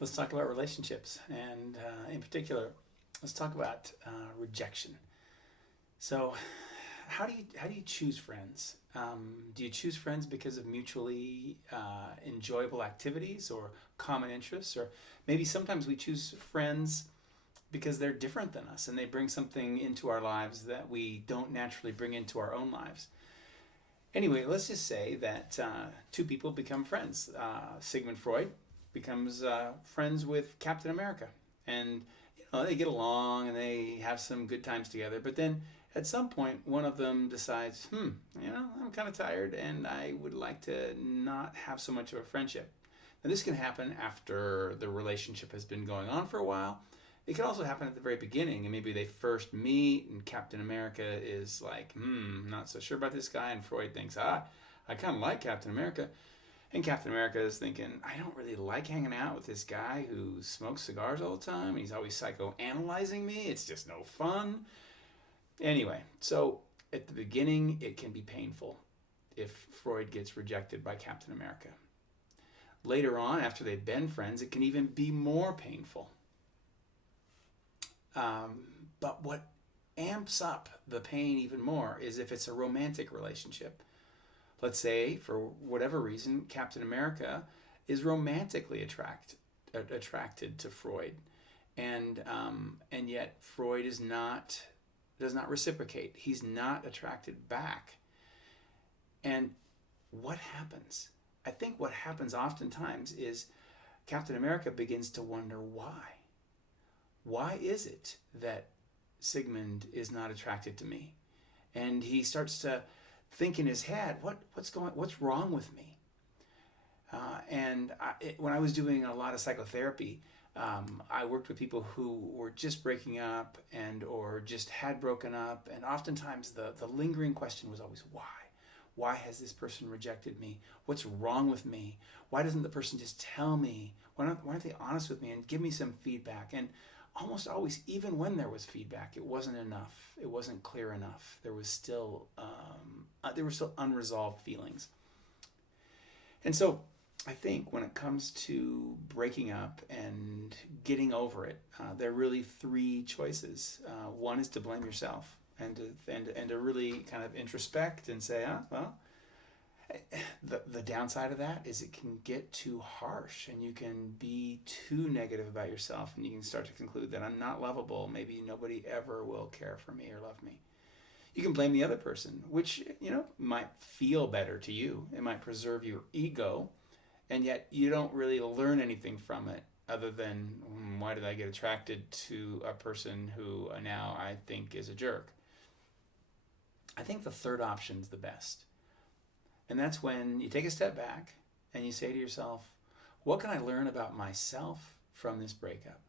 Let's talk about relationships, and in particular, let's talk about rejection. So, how do you choose friends? Do you choose friends because of mutually enjoyable activities or common interests, or maybe sometimes we choose friends because they're different than us and they bring something into our lives that we don't naturally bring into our own lives. Anyway, let's just say that two people become friends. Sigmund Freud becomes friends with Captain America, and they get along and they have some good times together. But then at some point, one of them decides, I'm kind of tired, and I would like to not have so much of a friendship. Now, this can happen after the relationship has been going on for a while. It can also happen at the very beginning, and maybe they first meet, and Captain America is like, not so sure about this guy, and Freud thinks, I kind of like Captain America. And Captain America is thinking, I don't really like hanging out with this guy who smokes cigars all the time, and he's always psychoanalyzing me. It's just no fun. Anyway, so at the beginning, it can be painful if Freud gets rejected by Captain America. Later on, after they've been friends, it can even be more painful. But what amps up the pain even more is if it's a romantic relationship. Let's say, for whatever reason, Captain America is romantically attracted to Freud, and yet Freud does not reciprocate. He's not attracted back. And what happens? I think what happens oftentimes is Captain America begins to wonder why. Why is it that Sigmund is not attracted to me? And he starts to think in his head, what's wrong with me? When I was doing a lot of psychotherapy, I worked with people who were just breaking up or just had broken up, and oftentimes the lingering question was always why? Why has this person rejected me? What's wrong with me? Why doesn't the person just tell me? Why aren't they honest with me and give me some feedback? And almost always, even when there was feedback, it wasn't enough. It wasn't clear enough. There were still unresolved feelings. And so I think when it comes to breaking up and getting over it, there are really three choices. One is to blame yourself and to really kind of introspect and say, the downside of that is it can get too harsh and you can be too negative about yourself, and you can start to conclude that I'm not lovable. Maybe nobody ever will care for me or love me. You can blame the other person, which might feel better to you. It might preserve your ego, and yet you don't really learn anything from it other than, why did I get attracted to a person who now I think is a jerk? I think the third option is the best. And that's when you take a step back and you say to yourself, what can I learn about myself from this breakup?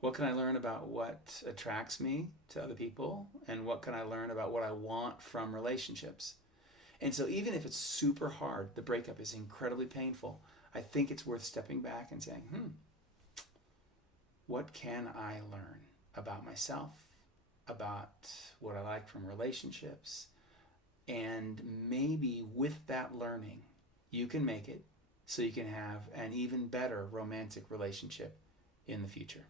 What can I learn about what attracts me to other people? And what can I learn about what I want from relationships? And so even if it's super hard, the breakup is incredibly painful, I think it's worth stepping back and saying, what can I learn about myself, about what I like from relationships? And maybe with that learning, you can make it so you can have an even better romantic relationship in the future.